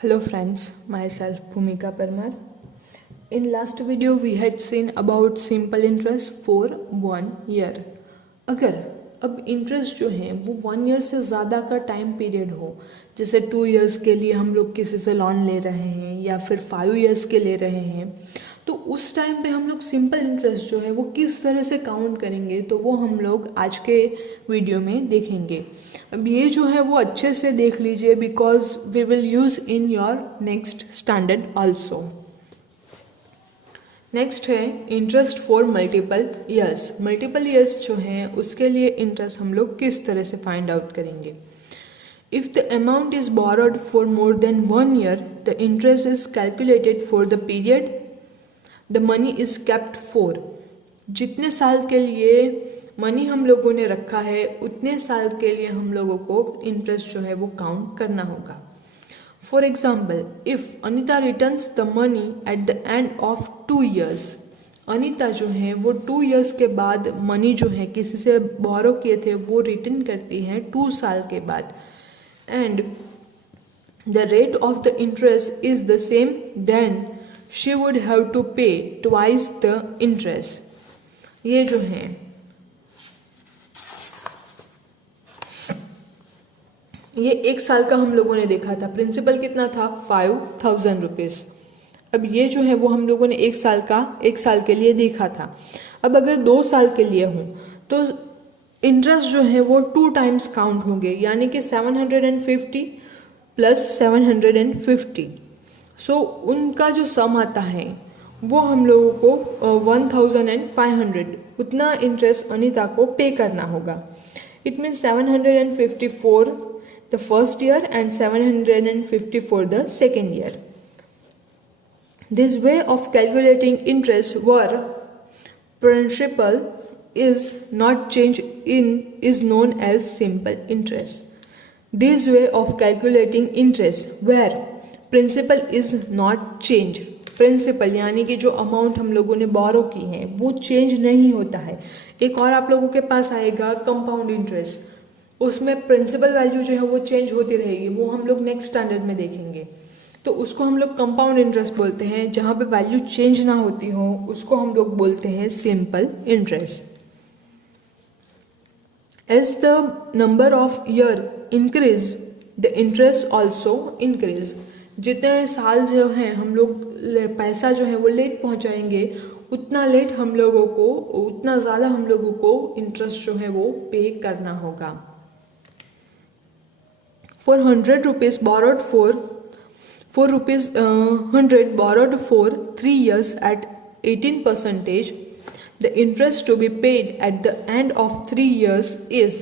Hello friends, myself Bhumika Parmar. In last video we had seen about simple interest for 1 year. अगर अब interest जो है वो 1 year से ज़्यादा का टाइम पीरियड हो, जैसे 2 इयर्स के लिए हम लोग किसी से लोन ले रहे हैं या फिर 5 इयर्स के ले रहे हैं, तो उस टाइम पे हम लोग सिंपल इंटरेस्ट जो है वो किस तरह से काउंट करेंगे, तो वो हम लोग आज के वीडियो में देखेंगे. अब ये जो है वो अच्छे से देख लीजिए because we will use in your next standard also. Next है interest for multiple years. Multiple years जो हैं उसके लिए इंटरेस्ट हम लोग किस तरह से फाइंड आउट करेंगे. If the amount is borrowed for more than 1 year, the interest is calculated for the period the money is kept for. जितने साल के लिए मनी हम लोगों ने रखा है उतने साल के लिए हम लोगों को इंटरेस्ट जो है वो काउंट करना होगा. For example, if Anita returns the money at the end of 2 years. Anita जो है वो 2 ईयर्स के बाद मनी जो है किसी से बोरो किए थे वो रिटर्न करती हैं 2 साल के बाद, and the rate of the interest is the same, then she would have to pay twice the interest. ये जो है ये 1 साल का हम लोगों ने देखा था. प्रिंसिपल कितना था? 5,000 रुपीज़. अब ये जो है वो हम लोगों ने 1 साल के लिए देखा था. अब अगर 2 साल के लिए हो तो इंटरेस्ट जो है वो 2 टाइम्स काउंट होंगे, यानी कि 750 प्लस 750. सो उनका जो सम आता है वो हम लोगों को 1,500 उतना इंटरेस्ट अनीता को पे करना होगा. It means 750 for the first year and 750 for the second year. This way of calculating interest where principal is not changed is known as simple interest. This way of calculating interest where principal is not changed. Principal यानी कि जो amount हम लोगों ने बोरो की है वो change नहीं होता है. एक और आप लोगों के पास आएगा कंपाउंड इंटरेस्ट. उसमें प्रिंसिपल वैल्यू जो है वो चेंज होती रहेगी, वो हम लोग नेक्स्ट स्टैंडर्ड में देखेंगे. तो उसको हम लोग कंपाउंड इंटरेस्ट बोलते हैं. जहाँ पे वैल्यू चेंज ना होती हो उसको हम लोग बोलते हैं simple interest. As the number of year increase the interest also increase. जितने साल जो हैं हम लोग पैसा जो है वो लेट पहुँचाएंगे उतना लेट हम लोगों को उतना ज़्यादा हम लोगों को इंटरेस्ट जो है वो पे करना होगा. For 100 rupees borrowed for rupees 100 borrowed for 3 years at 18%, the interest to be paid at the end of 3 years is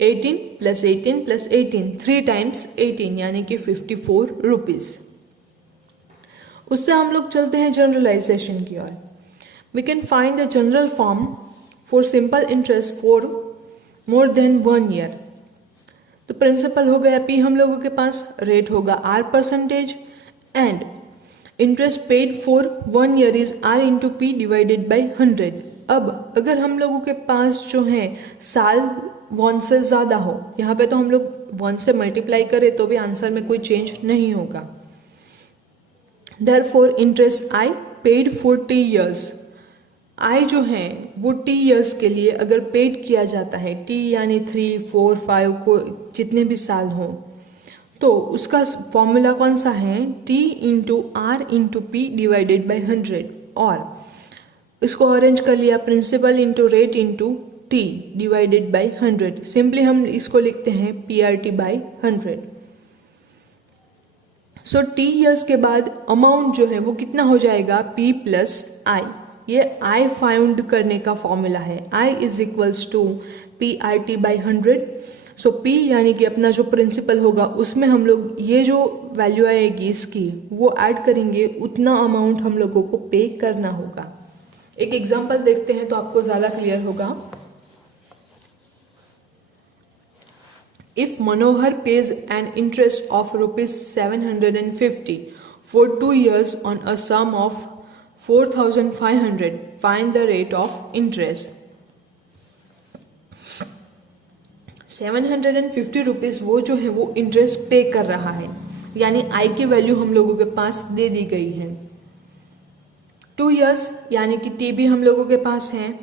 18 plus 18 plus 18, 3 times 18 यानी कि 54 rupees. उससे हम लोग चलते हैं जनरलाइजेशन की ओर. We can find the general form for simple interest for more than 1 year. तो principal हो गया P हम लोगों के पास, रेट होगा R%, and interest paid for 1 year is R into P divided by 100. अब अगर हम लोगों के पास जो है साल 1 से ज़्यादा हो, यहाँ पे तो हम लोग 1 से मल्टीप्लाई करें तो भी आंसर में कोई चेंज नहीं होगा. Therefore interest I paid for T years. I जो है वो T ईयर्स के लिए अगर पेड किया जाता है, T यानी 3, 4, 5 को जितने भी साल हों, तो उसका फॉर्मूला कौन सा है? T into R into P divided by 100. और इसको अरेंज कर लिया principal into rate into T divided by 100. Simply हम इसको लिखते हैं PRT by 100. So T years के बाद अमाउंट जो है वो कितना हो जाएगा? P plus I. ये I फाइंड करने का फॉर्मूला है. I is equals to PRT by 100. So P यानी कि अपना जो प्रिंसिपल होगा उसमें हम लोग ये जो वैल्यू आएगी इसकी वो ऐड करेंगे, उतना अमाउंट हम लोगों को पे करना होगा. एक एग्जांपल देखते हैं तो आपको ज़्यादा क्लियर होगा. If Manohar pays an interest of rupees 750 for 2 years on a sum of 4,500, find the rate of interest. 750 rupees वो जो है वो इंटरेस्ट पे कर रहा है. यानी आई की वैल्यू हम लोगों के पास दे दी गई है। 2 years यानी कि टी भी हम लोगों के पास है।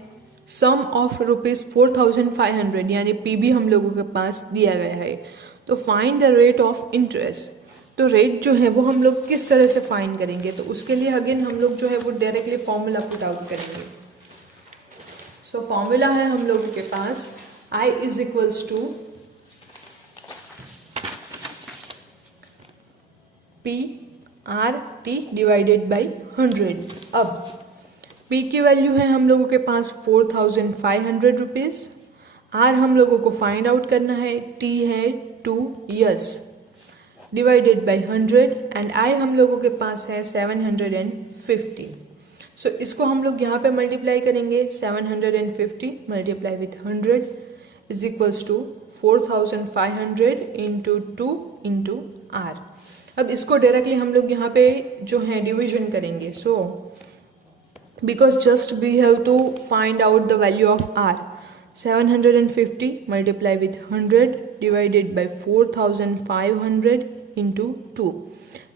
सम ऑफ ₹4,500 यानी पी भी हम लोगों के पास दिया गया है। तो find the rate of interest. तो रेट जो है वो हम लोग किस तरह से फाइंड करेंगे, तो उसके लिए अगेन हम लोग जो है वो डायरेक्टली फॉर्मूला पुट आउट करेंगे। सो फॉर्मूला है हम लोगों के पास I is equals to PRT divided by 100। अब P की वैल्यू है हम लोगों के पास ₹4,500, R हम लोगों को फाइंड आउट करना है, T है 2 years divided by 100 and I हम लोगों के पास है 750। सो इसको हम लोग यहाँ पे मल्टीप्लाई करेंगे। 750 multiply with 100 is equals to 4,500 into 2 into R। अब इसको डायरेक्टली हम लोग यहाँ पे जो है डिवीजन करेंगे। So because just we have to find out the value of R। 750 multiply with 100 divided by 4,500 into 2।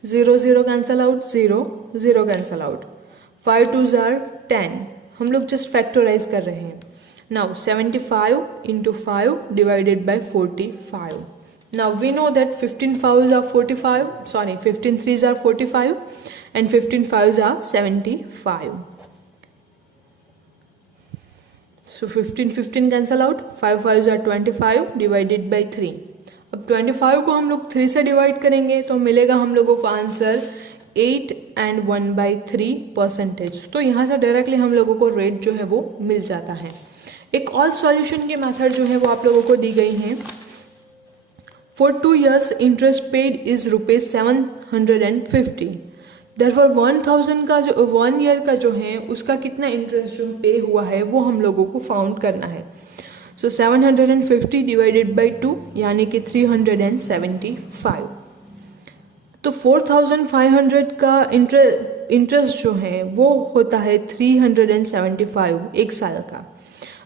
0 0 cancel out, 0 0 cancel out, 5 2s are 10। हम लोग जस्ट फैक्टराइज कर रहे हैं। Now 75 into 5 divided by 45। Now we know that 15 5s are 45, sorry 15 3s are 45 and 15 5s are 75. So 15 cancel out, 5 5s are 25 divided by 3। अब 25 को हम लोग 3 से डिवाइड करेंगे तो मिलेगा हम लोगों को आंसर 8 and 1/3%। तो यहाँ से डायरेक्टली हम लोगों को रेट जो है वो मिल जाता है। एक और सॉल्यूशन की मेथड जो है वो आप लोगों को दी गई है। For 2 years, interest paid is ₹750। Therefore 1,000 का जो 1 year का जो है उसका कितना इंटरेस्ट जो पे हुआ है वो हम लोगों को फाउंड करना है। सो 750 डिवाइडेड बाई 2 यानी कि 375। तो 4,500 का इंटरेस्ट जो है वो होता है 375 एक साल का।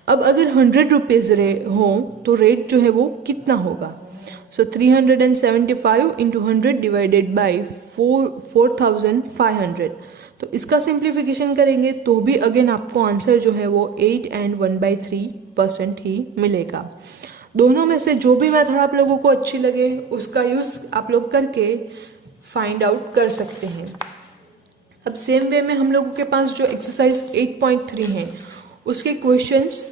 अब अगर 100 रुपीज़ हो तो रेट जो है वो कितना होगा। सो 375 इंटू 100 डिवाइडेड बाई 4,500। तो इसका सिंप्लीफिकेशन करेंगे तो भी अगेन आपको आंसर जो है वो 8 and 1/3% ही मिलेगा। दोनों में से जो भी मेथड आप लोगों को अच्छी लगे उसका यूज़ आप लोग करके फाइंड आउट कर सकते हैं। अब सेम वे में हम लोगों के पास जो एक्सरसाइज 8.3 है उसके क्वेश्चंस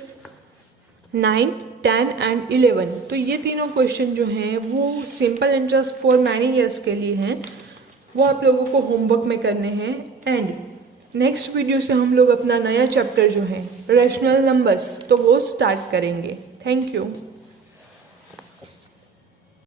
9, 10 एंड 11। तो ये तीनों क्वेश्चन जो हैं वो simple interest for many years के लिए हैं, वो आप लोगों को होमवर्क में करने हैं। एंड नेक्स्ट वीडियो से हम लोग अपना नया चैप्टर जो है रैशनल नंबर्स तो वो स्टार्ट करेंगे। Thank you.